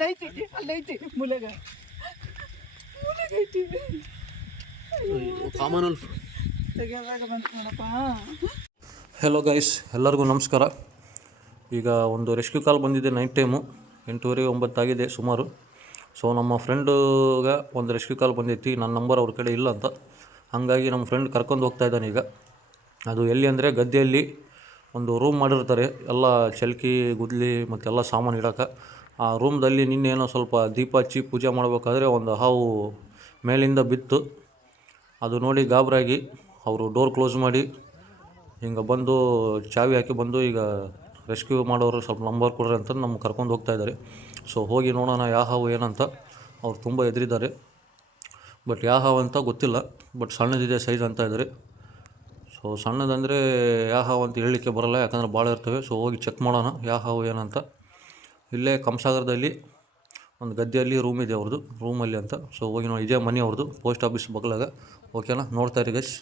ಅಲ್ಲೈತಿ ಅಲ್ಲೈತಿ ಮುಲಗ ಮುಲಗೈತಿ common wolf ತೆಗೆದಾಗ ಬಂತು ನೋಡಪ್ಪ. ಹೆಲೋ ಗೈಸ್, ಎಲ್ಲರಿಗೂ ನಮಸ್ಕಾರ. ಈಗ ಒಂದು ರೆಸ್ಕ್ಯೂ ಕಾಲ್ ಬಂದಿದೆ. ನೈಟ್ ಟೈಮು 8:30 9 ಆಗಿದೆ ಸುಮಾರು. ಸೊ ನಮ್ಮ ಫ್ರೆಂಡುಗೆ ಒಂದು ರೆಸ್ಕ್ಯೂ ಕಾಲ್ ಬಂದೈತಿ. ನನ್ನ ನಂಬರ್ ಅವ್ರ ಕಡೆ ಇಲ್ಲ ಅಂತ, ಹಾಗಾಗಿ ನಮ್ಮ ಫ್ರೆಂಡ್ ಕರ್ಕೊಂಡು ಹೋಗ್ತಾ ಇದ್ದಾನೆ. ಈಗ ಅದು ಎಲ್ಲಿ ಅಂದರೆ ಗದ್ದೆಯಲ್ಲಿ ಒಂದು ರೂಮ್ ಮಾಡಿರ್ತಾರೆ, ಎಲ್ಲ ಚಲ್ಕಿ ಗುದ್ಲಿ ಮತ್ತೆಲ್ಲ ಸಾಮಾನು ಇಡೋಕೆ. ಆ ರೂಮ್ದಲ್ಲಿ ನಿನ್ನೇನೋ ಸ್ವಲ್ಪ ದೀಪ ಹಚ್ಚಿ ಪೂಜೆ ಮಾಡಬೇಕಾದ್ರೆ ಒಂದು ಹಾವು ಮೇಲಿಂದ ಬಿತ್ತು. ಅದು ನೋಡಿ ಗಾಬರಾಗಿ ಅವರು ಡೋರ್ ಕ್ಲೋಸ್ ಮಾಡಿ ಹಿಂಗೆ ಬಂದು ಚಾವಿ ಹಾಕಿ ಬಂದು ಈಗ ರೆಸ್ಕ್ಯೂ ಮಾಡೋರು ಸ್ವಲ್ಪ ನಂಬರ್ ಕೊಡ್ರಿ ಅಂತ ನಮ್ಗೆ ಕರ್ಕೊಂಡು ಹೋಗ್ತಾ ಇದ್ದಾರೆ. ಸೊ ಹೋಗಿ ನೋಡೋಣ ಯಾವ ಹಾವು ಏನಂತ. ಅವ್ರು ತುಂಬ ಹೆದರಿದ್ದಾರೆ, ಬಟ್ ಯಾವ ಹಾವು ಅಂತ ಗೊತ್ತಿಲ್ಲ, ಬಟ್ ಸಣ್ಣದಿದೆ ಸೈಜ್ ಅಂತ ಇದ್ದಾರೆ. ಸೊ ಸಣ್ಣದಂದರೆ ಯಾವ ಹಾವು ಅಂತ ಹೇಳಲಿಕ್ಕೆ ಬರೋಲ್ಲ, ಯಾಕಂದರೆ ಭಾಳ ಇರ್ತವೆ. ಸೊ ಹೋಗಿ ಚೆಕ್ ಮಾಡೋಣ ಯಾವ ಹಾವು ಏನಂತ. ಇಲ್ಲೇ ಕಂಸಾಗರದಲ್ಲಿ ಒಂದು ಗದ್ದೆಯಲ್ಲಿ ರೂಮ್ ಇದೆ ಅವ್ರದ್ದು, ರೂಮಲ್ಲಿ ಅಂತ. ಸೊ ಹೋಗಿ ನೋಡಿ, ಇದೇ ಮನೆ ಅವ್ರದ್ದು, ಪೋಸ್ಟ್ ಆಫೀಸ್ ಬಗ್ಲಾಗ. ಓಕೆನಾ, ನೋಡ್ತಾ ಇರಿ ಗೈಸ್.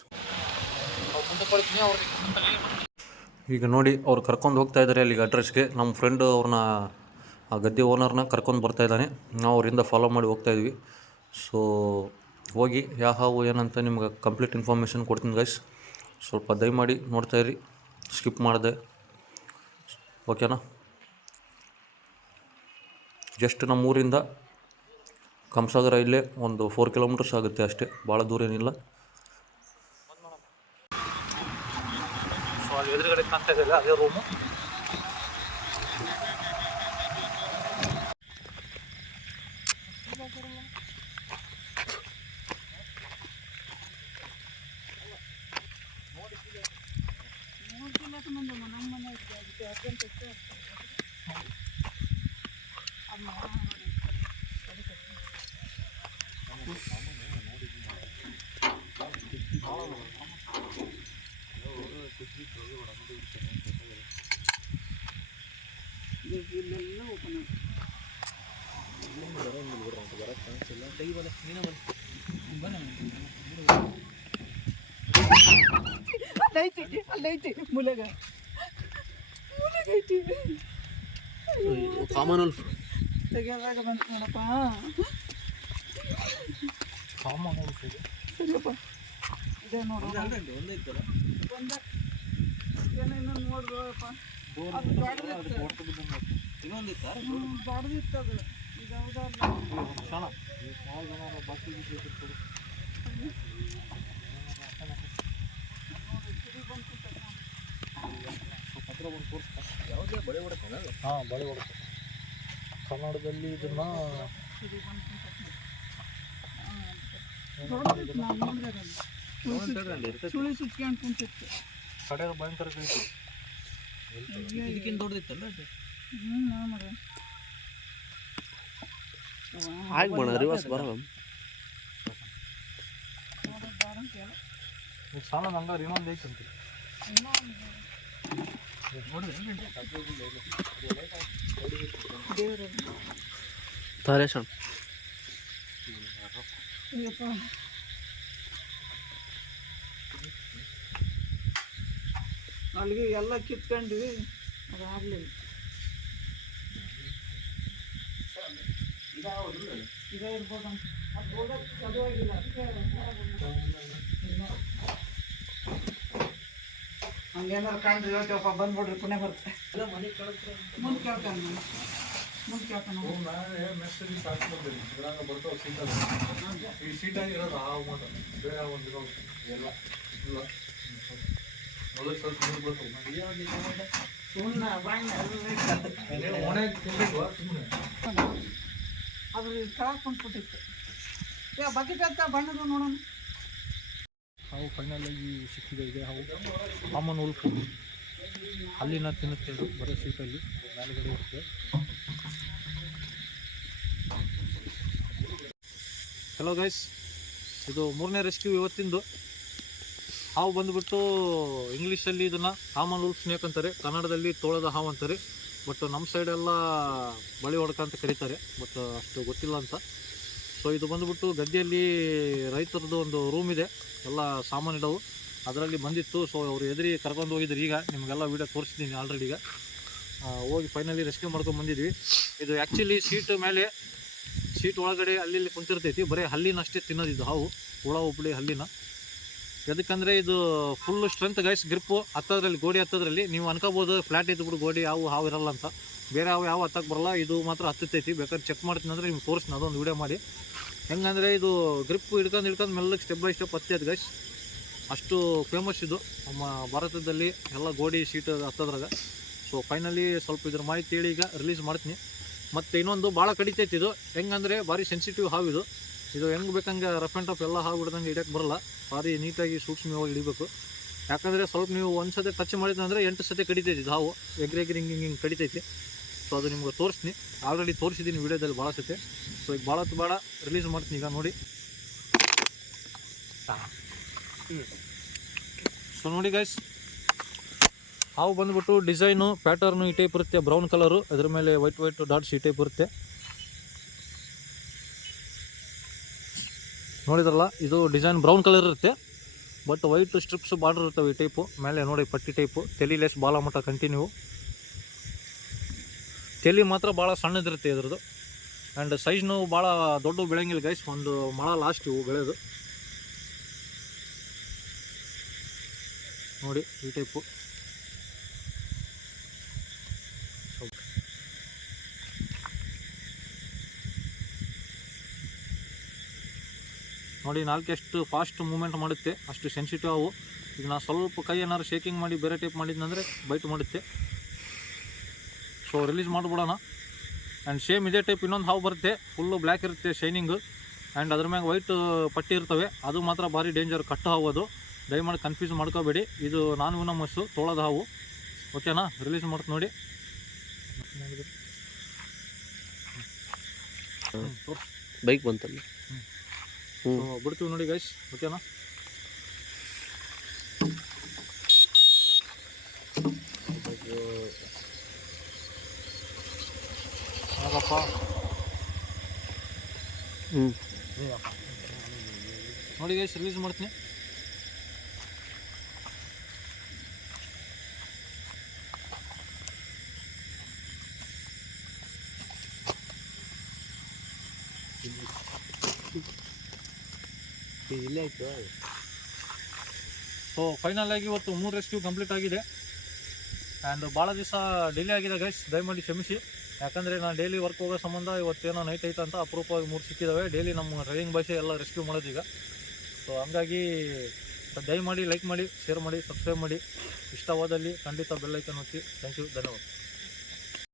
ಈಗ ನೋಡಿ ಅವ್ರು ಕರ್ಕೊಂಡು ಹೋಗ್ತಾ ಇದ್ದಾರೆ ಅಲ್ಲಿಗೆ ಅಡ್ರೆಸ್ಗೆ. ನಮ್ಮ ಫ್ರೆಂಡು ಅವ್ರನ್ನ, ಆ ಗದ್ದೆ ಓನರ್ನ ಕರ್ಕೊಂಡು ಬರ್ತಾ ಇದ್ದಾನೆ. ನಾವು ಅವರಿಂದ ಫಾಲೋ ಮಾಡಿ ಹೋಗ್ತಾ ಇದ್ವಿ. ಸೊ ಹೋಗಿ ಯಾವ ಹಾವು ಏನಂತ ನಿಮ್ಗೆ ಕಂಪ್ಲೀಟ್ ಇನ್ಫಾರ್ಮೇಷನ್ ಕೊಡ್ತೀನಿ ಗೈಸ್. ಸ್ವಲ್ಪ ದಯಮಾಡಿ ನೋಡ್ತಾ ಇರಿ, ಸ್ಕಿಪ್ ಮಾಡಿದೆ. ಓಕೆನಾ. ಜಸ್ಟ್ ನಮ್ಮೂರಿಂದ ಕಂಸಾಗರ ಇಲ್ಲೇ ಒಂದು 4 ಕಿಲೋಮೀಟರ್ಸ್ ಆಗುತ್ತೆ ಅಷ್ಟೇ, ಭಾಳ ದೂರ ಏನಿಲ್ಲ. ಸೊ ಅಲ್ಲಿ ಎದುರುಗಡೆ ಕಾಣ್ತಾ ಇದೆಯಲ್ಲ ಅದೇ ರೂಮು. ಇಲ್ಲೆಲ್ಲ ಓಪನ್ ಅಲ್ಲೈತಿ ಅಲ್ಲೈತಿ ಮುಲಗ ಮುಲಗೈತಿ. ಕಾಮನ್ ಉಲ್ಫ್ ತೆಗೆದಾಗ ಬಂತು ನೋಡಪ್ಪ. ಕಾಮನ್ ಉಲ್ಫ್ ಸರಿಯಪ್ಪ, ಇದೇ ನೋಡು ಒಂದೇ ಏನೇನೋ ನೋಡ್ಬೋದಪ್ಪ. ಅದು ದೊಡ್ಡದಿತ್ತದು, ಇದು ಹೌದಲ್ಲ. ಹಾಂ, ಬಳೆ ಹೊಡುತ್ತೆ ಕನ್ನಡದಲ್ಲಿ ಇದನ್ನು. ಸುಳಿ ಸುಚ್ಕೊಂಡು ಕುಂತಿತ್ತು. ಕಡೆ ಭಯಂಕರ ಕೈತಿ. ಇದಕ್ಕಿಂತ ದೊಡ್ಡದಿತ್ತಲ್ಲ ಅದು. ಆಗ್ಬೋಣ ರಿವರ್ಸ್ ಬರಲ್ಲ. ಸಣ್ಣ ಹಂಗಾರೆ ಇನ್ನೊಂದು ಐತಂತ ತಾರೇಶನ್. ಅಲ್ಲಿಗೆ ಎಲ್ಲ ಕಿತ್ಕೊಂಡ್ವಿ, ಅದು ಆಗಲಿಲ್ಲ. ಇದೇ ಇರ್ಬೋದಂತ ಅದು ಹೋಗಕ್ಕೆ ಚದುವಾಗಿಲ್ಲ. ಹಂಗೇನಾರು ಕಂಡ್ರಿ ಹೇಳ್ತೀವಪ್ಪ, ಬಂದ್ಬಿಡ್ರಿ, ಪುಣ್ಯ ಬರುತ್ತೆ. ಮುಂದೆ ಕೇಳ್ತಾನೆ ಮುಂದೆ ಕೇಳ್ತಾನೆ. ಈ ಸೀಟಾಗಿ ಇರೋದು ಹಾವು ಮಾಡ ಬೇರೆ ಒಂದು ಎಲ್ಲ ಇಲ್ಲ. ಅದ್ರ ಕೆಳಗೆ ಕುಂತ್ಬಿಟ್ಟಿತ್ತು. ಬಕೆಟ್ ಅಂತ ಬಣ್ಣದ ನೋಡೋಣ. ಹಾವು ಫೈನಲ್ ಆಗಿ ಸಿಕ್ಕಿದೆ. ಇದೆ ಹಾವು ಕಾಮನ್ ಉಲ್ಫ್. ಅಲ್ಲಿನ ತಿನ್ನುತ್ತೆ ಇದು, ಬರೀ ಸೀಟಲ್ಲಿ ಮೇಲುಗಡೆ ಇರುತ್ತೆ. ಹಲೋ ಗೈಸ್, ಇದು 3ನೇ ರೆಸ್ಕ್ಯೂ ಇವತ್ತಿಂದು. ಹಾವು ಬಂದುಬಿಟ್ಟು ಇಂಗ್ಲೀಷಲ್ಲಿ ಇದನ್ನು ಕಾಮನ್ ಉಲ್ಫ್ ಸ್ನೇಕ್ ಅಂತಾರೆ, ಕನ್ನಡದಲ್ಲಿ ತೋಳದ ಹಾವು ಅಂತಾರೆ. ಬಟ್ ನಮ್ಮ ಸೈಡೆಲ್ಲ ಬಳಿ ಹೊಡ್ಕ ಅಂತ ಕರೀತಾರೆ, ಬಟ್ ಅಷ್ಟು ಗೊತ್ತಿಲ್ಲ ಅಂತ. ಸೊ ಇದು ಬಂದುಬಿಟ್ಟು ಗದ್ದೆಯಲ್ಲಿ ರೈತರದ್ದು ಒಂದು ರೂಮ್ ಇದೆ, ಎಲ್ಲ ಸಾಮಾನು ಇಡವು, ಅದರಲ್ಲಿ ಬಂದಿತ್ತು. ಸೊ ಅವರು ಎದುರಿ ಕರ್ಕೊಂಡು ಹೋಗಿದ್ರು. ಈಗ ನಿಮಗೆಲ್ಲ ವೀಡಿಯೋ ತೋರಿಸ್ತೀನಿ ಆಲ್ರೆಡಿ. ಈಗ ಹೋಗಿ ಫೈನಲಿ ರೆಸ್ಕ್ಯೂ ಮಾಡ್ಕೊಂಡು ಬಂದಿದ್ವಿ. ಇದು ಆ್ಯಕ್ಚುಲಿ ಸೀಟ್ ಒಳಗಡೆ ಅಲ್ಲಿ ಕುಂತಿರ್ತೈತಿ, ಬರೀ ಹಲ್ಲಿನಷ್ಟೇ ತಿನ್ನೋದಿದ್ದು ಹಾವು, ಹುಳ ಹುಪ್ಪಳಿ ಹಲ್ಲಿನ. ಎದಕ್ಕಂದರೆ ಇದು ಫುಲ್ ಸ್ಟ್ರೆಂತ್ ಗೈಸ್, ಗ್ರಿಪ್ಪು ಹತ್ತೋದ್ರಲ್ಲಿ, ಗೋಡಿ ಹತ್ತೋದ್ರಲ್ಲಿ. ನೀವು ಅನ್ಕೋಬೋದು ಫ್ಲ್ಯಾಟ್ ಇದ್ದು ಬಿಡು ಗೋಡಿ ಹಾವು ಇರಲ್ಲ ಅಂತ, ಬೇರೆ ಯಾವ ಹತ್ತಕ್ಕೆ ಬರಲ್ಲ, ಇದು ಮಾತ್ರ ಹತ್ತೈತಿ. ಬೇಕಾದ್ರೆ ಚೆಕ್ ಮಾಡ್ತೀನಿ ಅಂದರೆ ನಿಮ್ಗೆ ತೋರಿಸ್ತೀನಿ, ಅದೊಂದು ವೀಡಿಯೋ ಮಾಡಿ. ಹೆಂಗಂದರೆ ಇದು ಗ್ರಿಪ್ಪು ಹಿಡ್ಕೊಂಡು ಮೆಲ್ಲಗೆ ಸ್ಟೆಪ್ ಬೈ ಸ್ಟೆಪ್ ಹತ್ತೈತೆ ಗೈಸ್, ಅಷ್ಟು ಫೇಮಸ್ ಇದು ನಮ್ಮ ಭಾರತದಲ್ಲಿ ಎಲ್ಲ ಗೋಡಿ ಸೀಟ್ ಹತ್ತೋದ್ರಾಗ. ಸೊ ಫೈನಲಿ ಸ್ವಲ್ಪ ಇದ್ರ ಮಾಹಿತಿ ಹೇಳಿ ಈಗ ರಿಲೀಸ್ ಮಾಡ್ತೀನಿ. ಮತ್ತು ಇನ್ನೊಂದು ಭಾಳ ಕಡಿತೈತಿ ಇದು, ಹೆಂಗಂದರೆ ಭಾರಿ ಸೆನ್ಸಿಟಿವ್ ಹಾವು ಇದು. ಇದು ಹೆಂಗೆ ಬೇಕಂಗೆ ರಫ್ ಆ್ಯಂಡ್ ಟಫ್ ಎಲ್ಲ ಹಾವು ಹಿಡ್ದಂಗೆ ಹಿಡಿಯೋಕ್ಕೆ ಬರಲ್ಲ, ಭಾರಿ ನೀಟಾಗಿ ಸೂಕ್ಷ್ಮವಾಗಿ ಹಿಡಿಬೇಕು. ಯಾಕಂದರೆ ಸ್ವಲ್ಪ ನೀವು ಒಂದು ಸತಿ ಟಚ್ ಮಾಡಿದ್ರೆ ಅಂದರೆ 8 ಸತಿ ಕಡಿತೈತಿ ಇದು ಹಾವು, ಎಗ್ರಿ ಹಿಂಗೆ ಕಡಿತೈತಿ. ಸೊ ಅದು ನಿಮ್ಗೆ ತೋರಿಸ್ತೀನಿ, ಆಲ್ರೆಡಿ ತೋರಿಸಿದ್ದೀನಿ ವೀಡಿಯೋದಲ್ಲಿ ಭಾಳ ಸತಿ. ಸೊ ಈಗ ಭಾಳ ಬೇಡ ರಿಲೀಸ್ ಮಾಡ್ತೀನಿ ಈಗ ನೋಡಿ. ಸೊ ನೋಡಿ ಗೈಸ್, ಹಾವು ಬಂದುಬಿಟ್ಟು ಡಿಸೈನು ಪ್ಯಾಟರ್ನು ಈ ಟೈಪ್ ಇರುತ್ತೆ, ಬ್ರೌನ್ ಕಲರು, ಅದ್ರ ಮೇಲೆ ವೈಟ್ ಡಾಟ್ಸ್ ಈ ಟೈಪ್ ಇರುತ್ತೆ. ನೋಡಿದ್ರಲ್ಲ, ಇದು ಡಿಸೈನ್ ಬ್ರೌನ್ ಕಲರ್ ಇರುತ್ತೆ, ಬಟ್ ವೈಟ್ ಸ್ಟ್ರಿಪ್ಸ್ ಬಾರ್ಡರ್ ಇರ್ತವೆ ಈ ಟೈಪು. ಮೇಲೆ ನೋಡಿ ಪಟ್ಟಿ ಟೈಪು, ತೆಲಿಲೆಸ್ ಬಾಲ ಮಟ್ಟ ಕಂಟಿನ್ಯೂ. ತೆಲಿ ಮಾತ್ರ ಭಾಳ ಸಣ್ಣದಿರುತ್ತೆ ಇದ್ರದ್ದು. ಆ್ಯಂಡ್ ಸೈಜ್ನು ಭಾಳ ದೊಡ್ಡ ಬೆಳೆಯಂಗಿಲ್ಲ ಗೈಸ್, ಒಂದು ಮೊಳ ಲಾಸ್ಟ್ ಇವು ಬೆಳೆಯೋದು. ನೋಡಿ ಈ ಟೈಪು. ನೋಡಿ ನಾಲ್ಕು ಎಷ್ಟು ಫಾಸ್ಟ್ ಮೂಮೆಂಟ್ ಮಾಡುತ್ತೆ, ಅಷ್ಟು ಸೆನ್ಸಿಟಿವ್ ಅವು. ಈಗ ನಾನು ಸ್ವಲ್ಪ ಕೈ ಏನಾದ್ರು ಶೇಕಿಂಗ್ ಮಾಡಿ ಬೇರೆ ಟೈಪ್ ಮಾಡಿದ್ನಂದರೆ ಬೈಟ್ ಮಾಡುತ್ತೆ. ಸೊ ರಿಲೀಸ್ ಮಾಡಿಬಿಡೋಣ. ಆ್ಯಂಡ್ ಸೇಮ್ ಇದೇ ಟೈಪ್ ಇನ್ನೊಂದು ಹಾವು ಬರುತ್ತೆ, ಫುಲ್ಲು ಬ್ಲ್ಯಾಕ್ ಇರುತ್ತೆ ಶೈನಿಂಗು, ಆ್ಯಂಡ್ ಅದ್ರ ಮ್ಯಾಗ ವೈಟ್ ಪಟ್ಟಿ ಇರ್ತವೆ. ಅದು ಮಾತ್ರ ಭಾರಿ ಡೇಂಜರ್, ಕಟ್ಟು ಹಾವು ಅದು, ದಯಮಾಡಿ ಕನ್ಫ್ಯೂಸ್ ಮಾಡ್ಕೋಬೇಡಿ. ಇದು ನಾನ್ ವಿನಮಸ್ಸು, ತೋಳದ ಹಾವು. ಓಕೆನಾ, ರಿಲೀಸ್ ಮಾಡ್ತೀನಿ ನೋಡಿ. ಬೈಕ್ ಬಂತಲ್ಲ, ಸೊ ಬಿಡ್ತೀವಿ ನೋಡಿ ಗೈಸ್, ಓಕೆನಾ. ಆಗಪ್ಪ ನೋಡಿ ಗೈಸ್, ರಿಲೀಸ್ ಮಾಡ್ತೀನಿ. ಇಲ್ಲೇ ಆಯ್ತು. ಸೊ ಫೈನಲ್ ಆಗಿ ಇವತ್ತು 3 ರೆಸ್ಕ್ಯೂ ಕಂಪ್ಲೀಟ್ ಆಗಿದೆ. ಆ್ಯಂಡ್ ಭಾಳ ದಿವಸ ಡಿಲೇ ಆಗಿದೆ ಗೈಸ್, ದಯಮಾಡಿ ಕ್ಷಮಿಸಿ. ಯಾಕಂದರೆ ನಾನು ಡೈಲಿ ವರ್ಕ್ ಹೋಗೋ ಸಂಬಂಧ ಇವತ್ತೇನೋ ನೈಟ್ ಐತೆ ಅಂತ ಅಪರೂಪವಾಗಿ 3 ಸಿಕ್ಕಿದ್ದಾವೆ. ಡೈಲಿ ನಮ್ಮ ಡ್ರೈವಿಂಗ್ ಭಾಷೆ ಎಲ್ಲ ರೆಸ್ಕ್ಯೂ ಮಾಡೋದೀಗ. ಸೊ ಹಂಗಾಗಿ ದಯಮಾಡಿ ಲೈಕ್ ಮಾಡಿ, ಶೇರ್ ಮಾಡಿ, ಸಬ್ಸ್ಕ್ರೈಬ್ ಮಾಡಿ. ಇಷ್ಟವಾದಲ್ಲಿ ಖಂಡಿತ ಬೆಲ್ ಐಕನ್ ಒತ್ತಿ. ಥ್ಯಾಂಕ್ ಯು, ಧನ್ಯವಾದ.